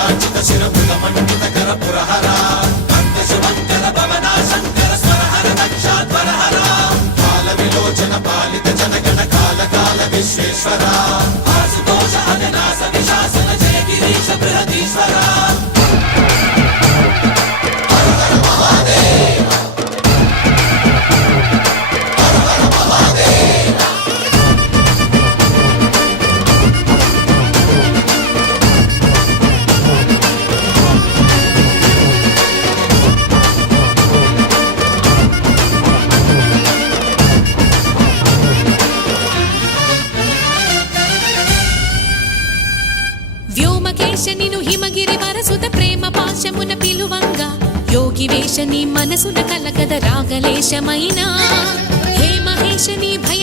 కాచిత శిరముల మండిత కర పురహర కంద శుభంకర భవనా శంకర స్వరహర దక్షాధ్వరహర కాల విలోచన పాలిత జనగణ కాల కాల విశ్వేశ్వర ఆశుతోష అవినాశ విశాసన జయ గిరీశ బృహదీశ్వర వ్యోమకేశనిను హిమగిరి వరసుత ప్రేమ పాశమున పిలువంగా యోగి వేషని మనసున కలకద రాగలేశమైనా హే మహేశని భయ